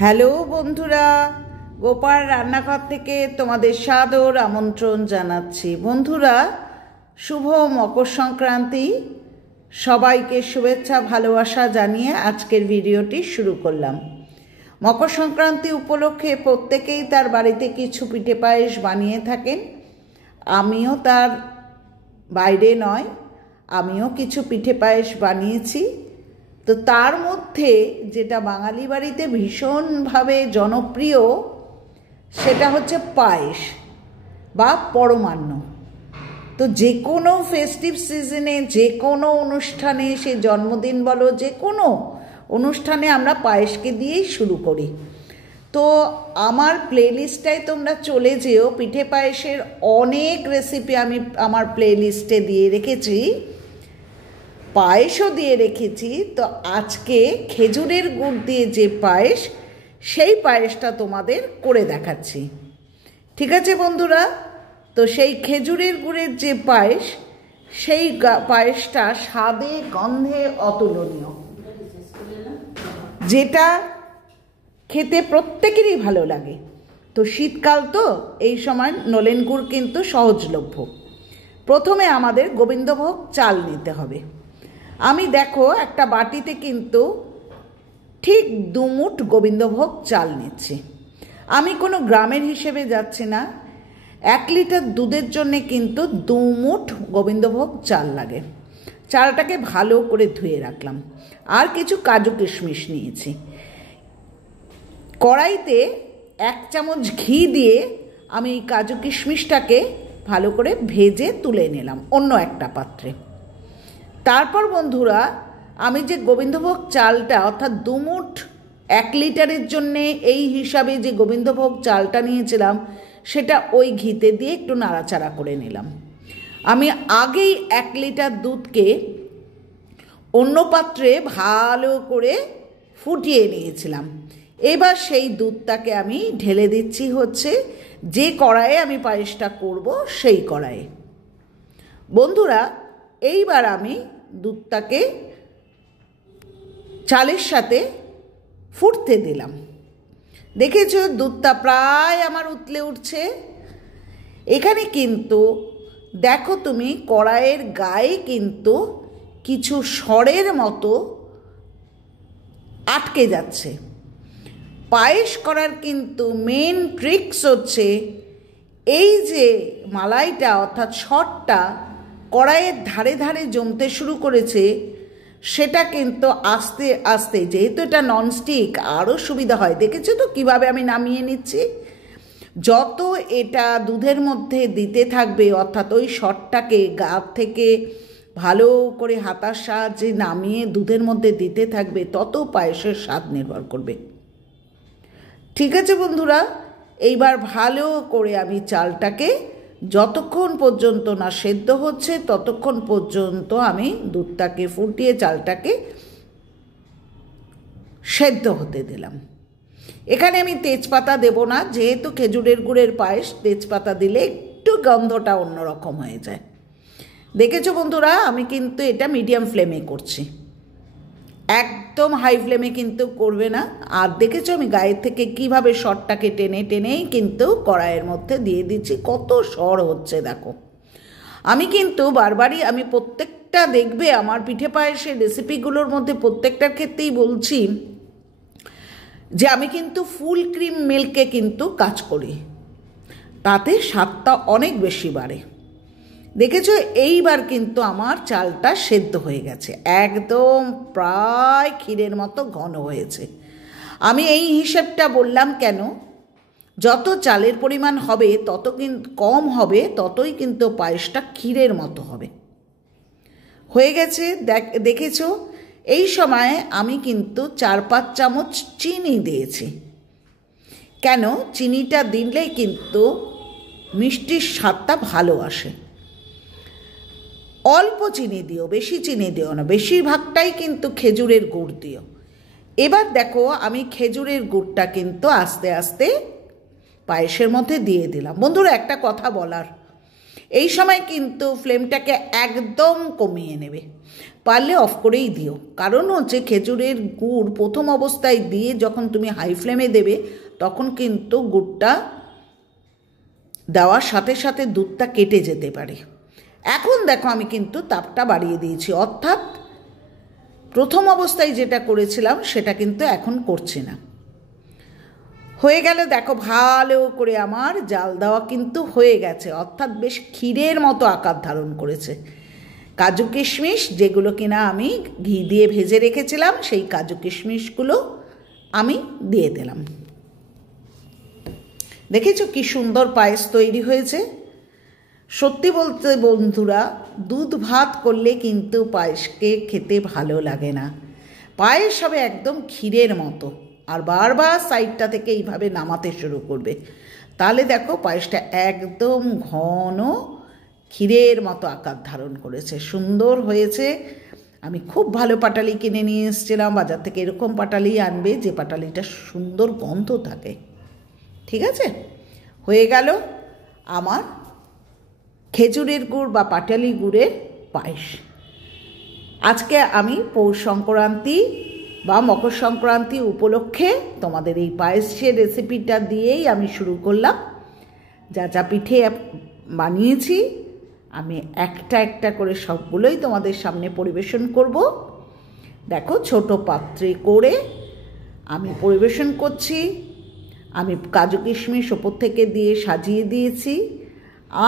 Hello বন্ধুরা, গোপাল রান্নাঘর থেকে তোমাদের সাদর আমন্ত্রণ জানাচ্ছি। বন্ধুরা, শুভ মকর সংক্রান্তি। সবাইকে শুভেচ্ছা ভালোবাসা জানিয়ে আজকের ভিডিওটি শুরু করলাম। মকর সংক্রান্তি উপলক্ষে প্রত্যেকেই তার বাড়িতে কিছু পিঠে পায়েস বানিয়ে থাকেন। আমিও তার বাইরে নয়, আমিও কিছু পিঠে পায়েস বানিয়েছি। তো তার মধ্যে যেটা বাঙালি বাড়িতে ভীষণভাবে জনপ্রিয় সেটা হচ্ছে পায়েস বা পরমান্ন। তো যে কোনো ফেস্টিভ সিজনে, যে কোনো অনুষ্ঠানে, সে জন্মদিন বলো, যে কোনো অনুষ্ঠানে আমরা পায়েসকে দিয়েই শুরু করি। তো আমার প্লেলিস্টটায় তোমরা চলে যেও, পিঠে পায়েসের অনেক রেসিপি আমি আমার প্লেলিস্টে দিয়ে রেখেছি, পায়েসও দিয়ে রেখেছি। তো আজকে খেজুরের গুড় দিয়ে যে পায়েস, সেই পায়েসটা তোমাদের করে দেখাচ্ছি। ঠিক আছে বন্ধুরা? তো সেই খেজুরের গুড়ের যে পায়েস, সেই পায়েসটা স্বাদে গন্ধে অতুলনীয়, যেটা খেতে প্রত্যেকেরই ভালো লাগে। তো শীতকাল, তো এই সময় নলেন গুড় কিন্তু সহজলভ্য। প্রথমে আমাদের গোবিন্দভোগ চাল নিতে হবে। আমি দেখো একটা বাটিতে কিন্তু ঠিক 2 মুঠ গোবিন্দভোগ চাল নিচ্ছি। আমি কোনো গ্রামের হিসেবে যাচ্ছি না। 1 লিটার দুধের জন্যে কিন্তু 2 মুঠ গোবিন্দভোগ চাল লাগে। চালটাকে ভালো করে ধুয়ে রাখলাম। আর কিছু কাজু কিশমিশ নিয়েছি। কড়াইতে 1 চামচ ঘি দিয়ে আমি এই কাজু কিশমিশটাকে ভালো করে ভেজে তুলে নিলাম অন্য একটা পাত্রে। তারপর বন্ধুরা, আমি যে গোবিন্দভোগ চালটা, অর্থাৎ 2 মুঠ 1 লিটারের জন্যে এই হিসাবে যে গোবিন্দভোগ চালটা নিয়েছিলাম, সেটা ওই ঘিতে দিয়ে একটু নাড়াচাড়া করে নিলাম। আমি আগেই 1 লিটার দুধকে অন্য পাত্রে ভালো করে ফুটিয়ে নিয়েছিলাম। এবার সেই দুধটাকে আমি ঢেলে দিচ্ছি হচ্ছে যে কড়াইয়ে আমি পায়েসটা করব, সেই কড়াইয়ে। বন্ধুরা, এইবার আমি দুধটাকে চালের সাথে ফুটতে দিলাম। দেখেছো, দুধটা প্রায় আমার উতলে উঠছে। এখানে কিন্তু দেখো তুমি, কড়াইয়ের গায়ে কিন্তু কিছু সরের মতো আটকে যাচ্ছে। পায়েস করার কিন্তু মেন ট্রিক্স হচ্ছে এই যে মালাইটা, অর্থাৎ সরটা কড়াইয়ের ধারে ধারে জমতে শুরু করেছে, সেটা কিন্তু আস্তে আস্তে, যেহেতু এটা ননস্টিক, আরও সুবিধা হয়। দেখেছো তো কীভাবে আমি নামিয়ে নিচ্ছি। যত এটা দুধের মধ্যে দিতে থাকবে, অর্থাৎ ওই সরটাকে গা থেকে ভালো করে হাতার সাহায্যে নামিয়ে দুধের মধ্যে দিতে থাকবে, তত পায়েসের স্বাদ নির্ভর করবে। ঠিক আছে বন্ধুরা, এইবার ভালো করে আমি চালটাকে যতক্ষণ পর্যন্ত না সেদ্ধ হচ্ছে, ততক্ষণ পর্যন্ত আমি দুধটাকে ফুটিয়ে চালটাকে সেদ্ধ হতে দিলাম। এখানে আমি তেজপাতা দেব না, যেহেতু খেজুরের গুড়ের পায়েস, তেজপাতা দিলে একটু গন্ধটা অন্যরকম হয়ে যায়। দেখেছো বন্ধুরা, আমি কিন্তু এটা মিডিয়াম ফ্লেমে করছি, একদম হাই ফ্লেমে কিন্তু করবে না। আর দেখেছো আমি গায়ের থেকে কিভাবে সরটাকে টেনে টেনেই কিন্তু কড়াইয়ের মধ্যে দিয়ে দিচ্ছি। কত সর হচ্ছে দেখো। আমি কিন্তু বারবারই, আমি প্রত্যেকটা, দেখবে আমার পিঠে পায়েসের রেসিপিগুলোর মধ্যে প্রত্যেকটার ক্ষেত্রেই বলছি যে আমি কিন্তু ফুল ক্রিম মিল্কে কিন্তু কাজ করি, তাতে স্বাদটা অনেক বেশি বাড়ে। দেখেছো, এইবার কিন্তু আমার চালটা সেদ্ধ হয়ে গেছে, একদম প্রায় ক্ষীরের মতো ঘন হয়েছে। আমি এই হিসেবটা বললাম কেন, যত চালের পরিমাণ হবে তত কিন্তু কম হবে, ততই কিন্তু পায়েসটা ক্ষীরের মতো হবে। হয়ে গেছে দেখেছো। এই সময় আমি কিন্তু 4-5 চামচ চিনি দিয়েছি। কেন? চিনিটা দিলে কিন্তু মিষ্টির স্বাদটা ভালো আসে। অল্প চিনি দিও, বেশি চিনি দিও না, বেশিরভাগটাই কিন্তু খেজুরের গুড় দিও। এবার দেখো, আমি খেজুরের গুড়টা কিন্তু আস্তে আস্তে পায়েসের মধ্যে দিয়ে দিলাম। বন্ধুরা, একটা কথা বলার, এই সময় কিন্তু ফ্লেমটাকে একদম কমিয়ে নেবে, পারলে অফ করেই দিও। কারণ হচ্ছে খেজুরের গুড় প্রথম অবস্থায় দিয়ে যখন তুমি হাই ফ্লেমে দেবে তখন কিন্তু গুড়টা দেওয়ার সাথে সাথে দুধটা কেটে যেতে পারে। এখন দেখো আমি কিন্তু তাপটা বাড়িয়ে দিয়েছি, অর্থাৎ প্রথম অবস্থায় যেটা করেছিলাম সেটা কিন্তু এখন করছি না। হয়ে গেল দেখো, ভালো করে আমার জাল দেওয়া কিন্তু হয়ে গেছে, অর্থাৎ বেশ ক্ষীরের মতো আকার ধারণ করেছে। কাজু কিশমিশ যেগুলো কিনা আমি ঘি দিয়ে ভেজে রেখেছিলাম সেই কাজু কিশমিশগুলো আমি দিয়ে দিলাম। দেখেছো কি সুন্দর পায়েস তৈরি হয়েছে। সত্যি বলতে বন্ধুরা, দুধ ভাত করলে কিন্তু পায়েসকে খেতে ভালো লাগে না। পায়েস হবে একদম ক্ষীরের মতো, আর বারবার সাইডটা থেকে এইভাবে নামাতে শুরু করবে, তাহলে দেখো পায়েসটা একদম ঘন ক্ষীরের মতো আকার ধারণ করেছে, সুন্দর হয়েছে। আমি খুব ভালো পাটালি কিনে নিয়ে এসেছিলাম বাজার থেকে। এরকম পাটালি আনবে যে পাটালিটা সুন্দর গন্ধ থাকে। ঠিক আছে, হয়ে গেল আমার খেজুরের গুড় বা পাটালি গুড়ের পায়েস। আজকে আমি পৌষ সংক্রান্তি বা মকর সংক্রান্তি উপলক্ষে তোমাদের এই পায়েসের রেসিপিটা দিয়েই আমি শুরু করলাম। যা যা পিঠে বানিয়েছি আমি একটা একটা করে সবগুলোই তোমাদের সামনে পরিবেশন করব। দেখো ছোট পাত্রে করে আমি পরিবেশন করছি। আমি কাজু কিশমিশ ওপর থেকে দিয়ে সাজিয়ে দিয়েছি,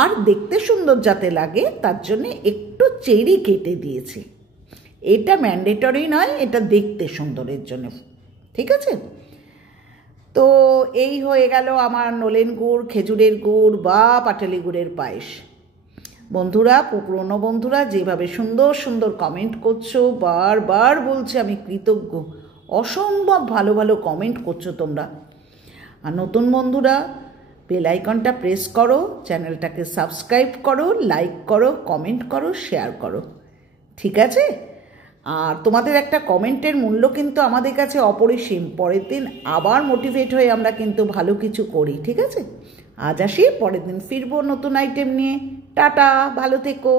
আর দেখতে সুন্দর যাতে লাগে তার জন্যে একটু চেরি কেটে দিয়েছি। এটা ম্যান্ডেটরি নয়, এটা দেখতে সুন্দরের জন্য। ঠিক আছে, তো এই হয়ে গেল আমার নলেন গুড়, খেজুরের গুড় বা পাটালি গুড়ের পায়েস। বন্ধুরা, পুরনো বন্ধুরা যেভাবে সুন্দর সুন্দর কমেন্ট করছো, বারবার বলছে আমি কৃতজ্ঞ। অসম্ভব ভালো ভালো কমেন্ট করছো তোমরা। আর নতুন বন্ধুরা বেল আইকনটা প্রেস করো, চ্যানেলটাকে সাবস্ক্রাইব করো, লাইক করো, কমেন্ট করো, শেয়ার করো। ঠিক আছে, আর তোমাদের একটা কমেন্টের মূল্য কিন্তু আমাদের কাছে অপরিসীম। পরের দিন আবার মোটিভেট হয়ে আমরা কিন্তু ভালো কিছু করি। ঠিক আছে, আজ আসি, পরের দিন ফিরবো নতুন আইটেম নিয়ে। টাটা, ভালো থেকো।